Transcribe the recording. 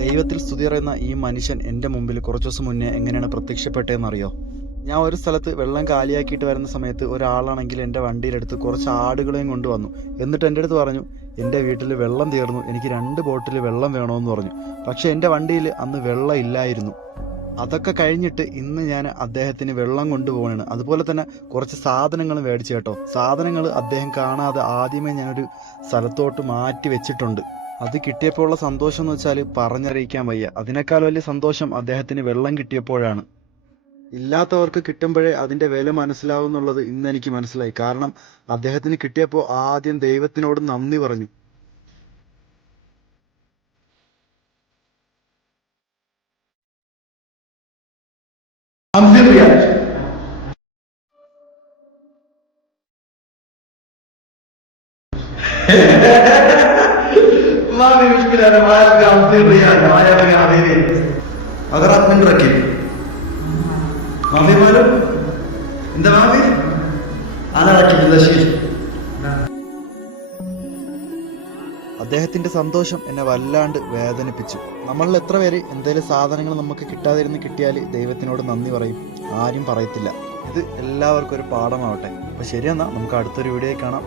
ദൈവത്തിൽ സ്തുതി പറയുന്ന ഈ മനുഷ്യൻ എൻ്റെ മുമ്പിൽ കുറച്ച് ദിവസം മുന്നേ എങ്ങനെയാണ് പ്രത്യക്ഷപ്പെട്ടതെന്നറിയോ? ഞാൻ ഒരു സ്ഥലത്ത് വെള്ളം കാലിയാക്കിയിട്ട് വരുന്ന സമയത്ത് ഒരാളാണെങ്കിൽ എൻ്റെ വണ്ടിയിലെടുത്ത് കുറച്ച് ആടുകളെയും കൊണ്ടുവന്നു. എന്നിട്ട് എൻ്റെ അടുത്ത് പറഞ്ഞു, എൻ്റെ വീട്ടിൽ വെള്ളം തീർന്നു, എനിക്ക് 2 ബോട്ടിൽ വെള്ളം വേണമെന്ന് പറഞ്ഞു. പക്ഷേ എൻ്റെ വണ്ടിയിൽ അന്ന് വെള്ളം ഇല്ലായിരുന്നു. അതൊക്കെ കഴിഞ്ഞിട്ട് ഇന്ന് ഞാൻ അദ്ദേഹത്തിന് വെള്ളം കൊണ്ടുപോകണാണ്. അതുപോലെ തന്നെ കുറച്ച് സാധനങ്ങൾ മേടിച്ചു കേട്ടോ. സാധനങ്ങൾ അദ്ദേഹം കാണാതെ ആദ്യമേ ഞാനൊരു സ്ഥലത്തോട്ട് മാറ്റി വെച്ചിട്ടുണ്ട്. അത് കിട്ടിയപ്പോൾ ഉള്ള സന്തോഷം എന്ന് വെച്ചാൽ പറഞ്ഞറിയിക്കാൻ വയ്യ. അതിനേക്കാൾ വലിയ സന്തോഷം അദ്ദേഹത്തിന് വെള്ളം കിട്ടിയപ്പോഴാണ്. ഇല്ലാത്തവർക്ക് കിട്ടുമ്പോഴേ അതിൻ്റെ വില മനസ്സിലാവും എന്നുള്ളത് ഇന്ന് എനിക്ക് മനസ്സിലായി. കാരണം അദ്ദേഹത്തിന് കിട്ടിയപ്പോൾ ആദ്യം ദൈവത്തിനോട് നന്ദി പറഞ്ഞു. ما في مشكلة، أنا ما أبغى أصير ريال، ما أبغى حبيبي. أغراض من ركب. ما في ماله؟ أنت ما في؟ أنا ركب إذا شيء. അദ്ദേഹത്തിൻ്റെ സന്തോഷം എന്നെ വല്ലാണ്ട് വേദനിപ്പിച്ചു. നമ്മളിൽ എത്ര പേര് എന്തെങ്കിലും സാധനങ്ങൾ നമുക്ക് കിട്ടിയാൽ ദൈവത്തിനോട് നന്ദി പറയും? ആരും പറയത്തില്ല. ഇത് എല്ലാവർക്കും ഒരു പാഠമാവട്ടെ. അപ്പോൾ ശരിയെന്നാൽ നമുക്ക് അടുത്തൊരു വീഡിയോയിൽ കാണാം.